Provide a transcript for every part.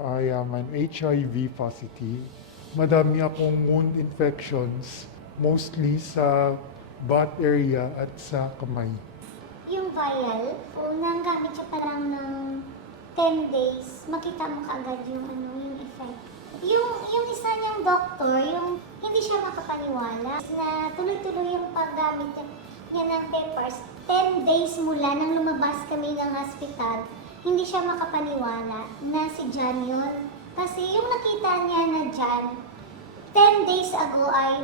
I am an HIV positive. Madami akong wound infections, mostly sa butt area at sa kamay. Yung vial, unang gamit siya pa lang ng 10 days, makita mo kaagad yung yung effect. Yung isa niyang doktor, yung hindi siya makapaniwala na tuloy-tuloy yung paggamit niya ng peppers. 10 days mula nang lumabas kami ng hospital, hindi siya makapaniwala na si John yun. Kasi yung nakita niya na John, 10 days ago ay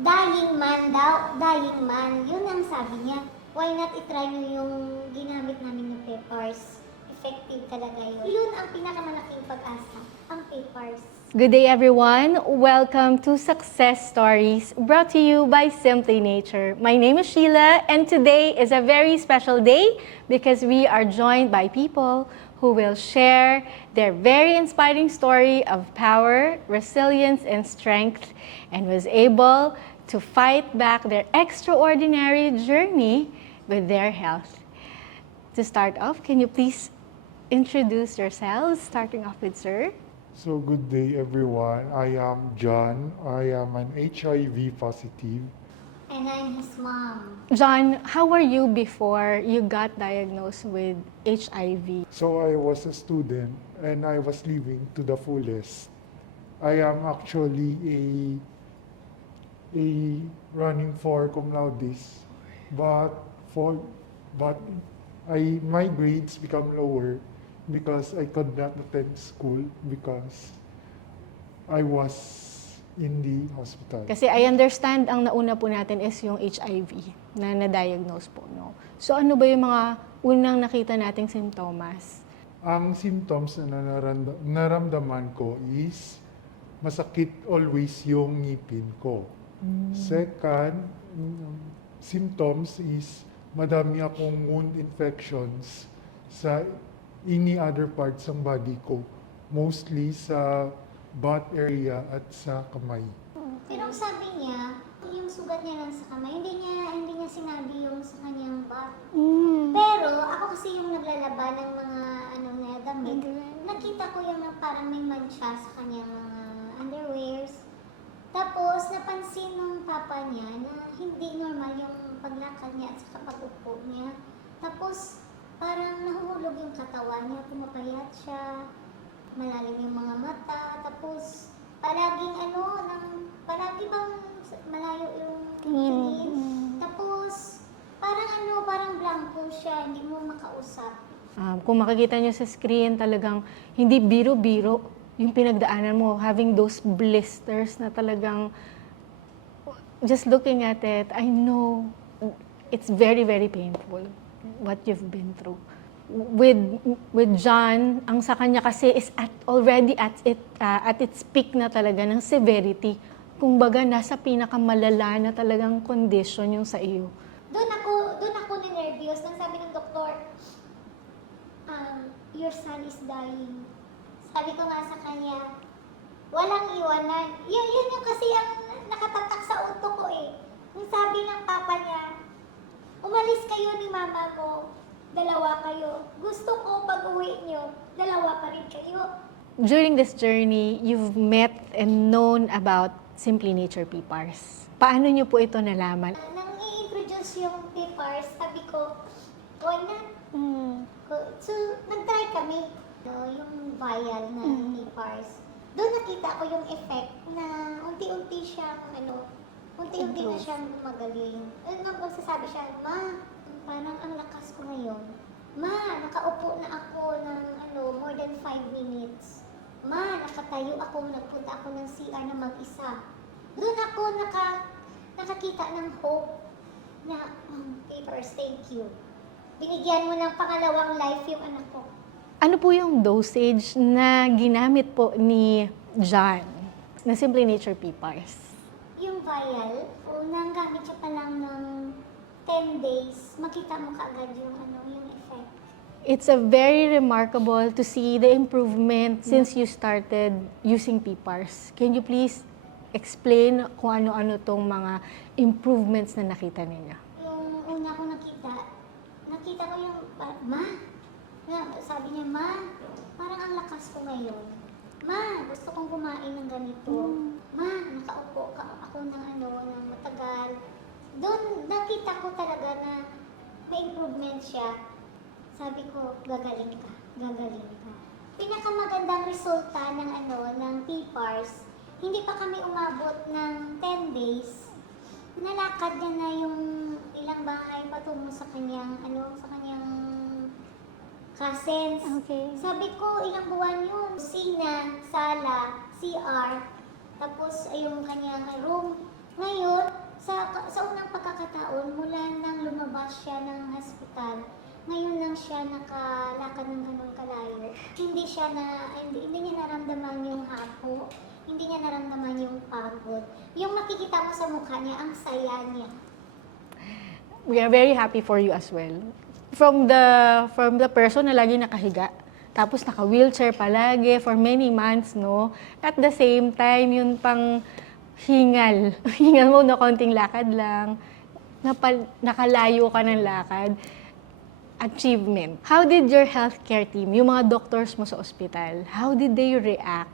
dying man daw, dying man. Yun ang sabi niya. Why not itry nyo yung ginamit namin ng peppers? Effective talaga yun. Yun ang pinakamalaking pag-asa, ang peppers. Good day, everyone. Welcome to Success Stories, brought to you by Simply Nature. My name is Sheila, and today is a very special day because we are joined by people who will share their very inspiring story of power, resilience, and strength, and was able to fight back their extraordinary journey with their health. To start off, can you please introduce yourselves, starting off with Sir? So good day everyone. I am John. I am an HIV positive. And I'm his mom. John, how were you before you got diagnosed with HIV? So I was a student and I was living to the fullest. I am actually a running for cum laude, but my grades become lower because I could not attend school because I was in the hospital. Kasi I understand ang nauna po natin is yung HIV na na-diagnose po, no? So ano ba yung mga unang nakita nating simptomas? Ang symptoms na naramdaman ko is masakit always yung ngipin ko. Second, symptoms is madami akong wound infections sa any other parts ng body ko. Mostly sa butt area at sa kamay. Pero sabi niya, yung sugat niya lang sa kamay, hindi niya sinabi yung sa kanyang butt. Pero ako kasi yung naglalaba ng mga damit, nakita ko yung parang may mancha sa kanyang mga underwears. Tapos napansin ng papa niya na hindi normal yung paglakad niya at saka pag-upo niya. Tapos parang nahuhulog yung katawan niya, pumapayat siya, malalim yung mga mata, tapos palagi bang malayo yung tingin. Tapos parang blanco siya, hindi mo makausap. Kung makikita nyo sa screen, talagang hindi biro-biro yung pinagdaanan mo, having those blisters na talagang, just looking at it, I know it's very, very painful what you've been through. With John, ang sa kanya kasi is already at its peak na talaga ng severity. Kumbaga, nasa pinakamalala na talagang condition yung sa iyo. Doon ako nervyos nang sabi ng doktor, your son is dying. Sabi ko nga sa kanya, walang iwanan. Yun yung kasi ang nakatatak sa utok ko eh. Yung sabi ng papa niya, umalis kayo ni mama mo, dalawa kayo. Gusto ko pag-uwi nyo, dalawa pa rin kayo. During this journey, you've met and known about Simply Nature PPARS. Paano niyo po ito nalaman? Nang i-introduce yung peppers, sabi ko, why not? So, nag-try kami. Yung vial na peppers. Doon nakita ko yung effect na unti-unti siyang unti-unti na siyang magaling. Magsasabi siya, ma, parang ang lakas ko ngayon. Ma, nakaupo na ako ng more than 5 minutes. Ma, nakatayo ako, nagpunta ako ng CR na mag-isa. Doon ako nakakita ng hope na, peppers, thank you. Binigyan mo ng pangalawang life yung anak ko. Ano po yung dosage na ginamit po ni John na Simply Nature PPARS? Yung vial, unang gamit siya pa lang ng 10 days, makita mo kaagad yung effect. It's a very remarkable to see the improvement since you started using PPARS. Can you please explain kung ano-ano tong mga improvements na nakita ninyo? Yung una ko nakita ko yung, sabi niya, ma, parang ang lakas ko ngayon. Ma, gusto kong kumain ng ganito. Ma, nakaupo ako ng ng matagal. Doon, nakita ko talaga na may improvement siya. Sabi ko, gagaling ka, gagaling ka. Pinakamagandang resulta ng ng PPARS, hindi pa kami umabot ng 10 days. Nalakad niya na yung ilang bahay patungo sa kanyang, sa kanyang cousins. Okay. Sabi ko, ilang buwan yun. Kusina, sala, CR, tapos yung kanyang room. Ngayon, sa unang pagkakataon, mula nang lumabas siya ng hospital, ngayon lang siya nakalakad ng ganun kalayo. Hindi niya naramdaman yung hapo, hindi niya naramdaman yung pagod. Yung makikita mo sa mukha niya, ang saya niya. We are very happy for you as well. From the person na lagi nakahiga, tapos naka-wheelchair palagi for many months, no? At the same time, yun pang hingal mo na konting lakad lang, nakalayo ka ng lakad, achievement. How did your healthcare team, yung mga doctors mo sa ospital, how did they react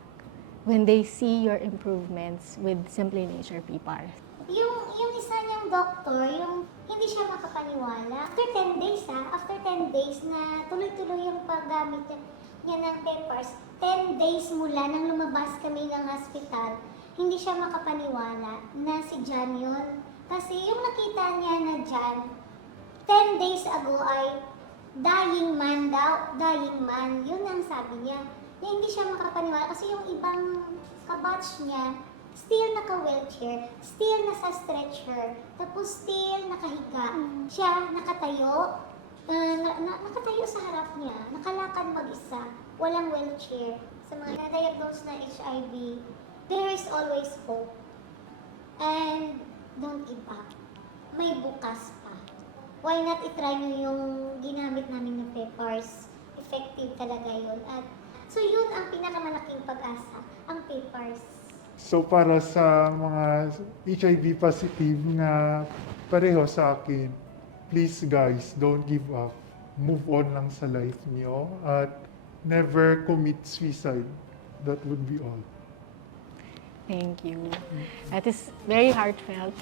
when they see your improvements with Simply Nature PPAR? Yung isa niyang doktor, yung hindi siya makapaniwala. After 10 days after 10 days na tuloy-tuloy yung paggamit niya ng PPARS, 10 days mula nang lumabas kami ng hospital, hindi siya makapaniwala na si John yun. Kasi yung nakita niya na John, 10 days ago ay dying man daw, dying man. Yun ang sabi niya. Hindi siya makapaniwala kasi yung ibang kabatch niya, still naka-wheelchair, still nasa stretcher, tapos still nakahiga. Siya nakatayo, nakatayo sa harap niya, nakalakad mag-isa, walang wheelchair. Sa mga na-diagnose na HIV, there is always hope. And don't give up. May bukas pa. Why not itry nyo yung ginamit namin ng PPARS? Effective talaga yun. At so yun ang pinakamalaking pag-asa, ang PPARS. So para sa mga HIV positive na pareho sa akin, please guys, don't give up. Move on lang sa life niyo at never commit suicide. That would be all. Thank you. That is very heartfelt,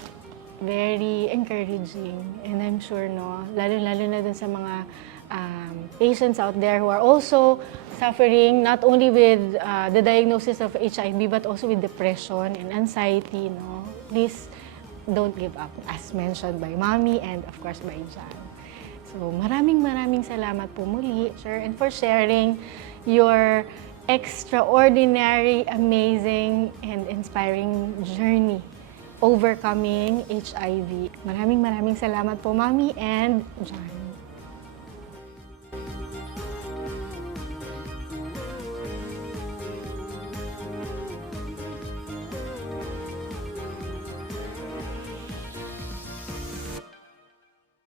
very encouraging, and I'm sure, no, lalo na dun sa mga patients out there who are also suffering not only with the diagnosis of HIV but also with depression and anxiety, no? Please don't give up, as mentioned by Mommy and of course by John. So maraming salamat po muli, sir, and for sharing your extraordinary, amazing, and inspiring journey overcoming HIV. Maraming salamat po, Mommy and John.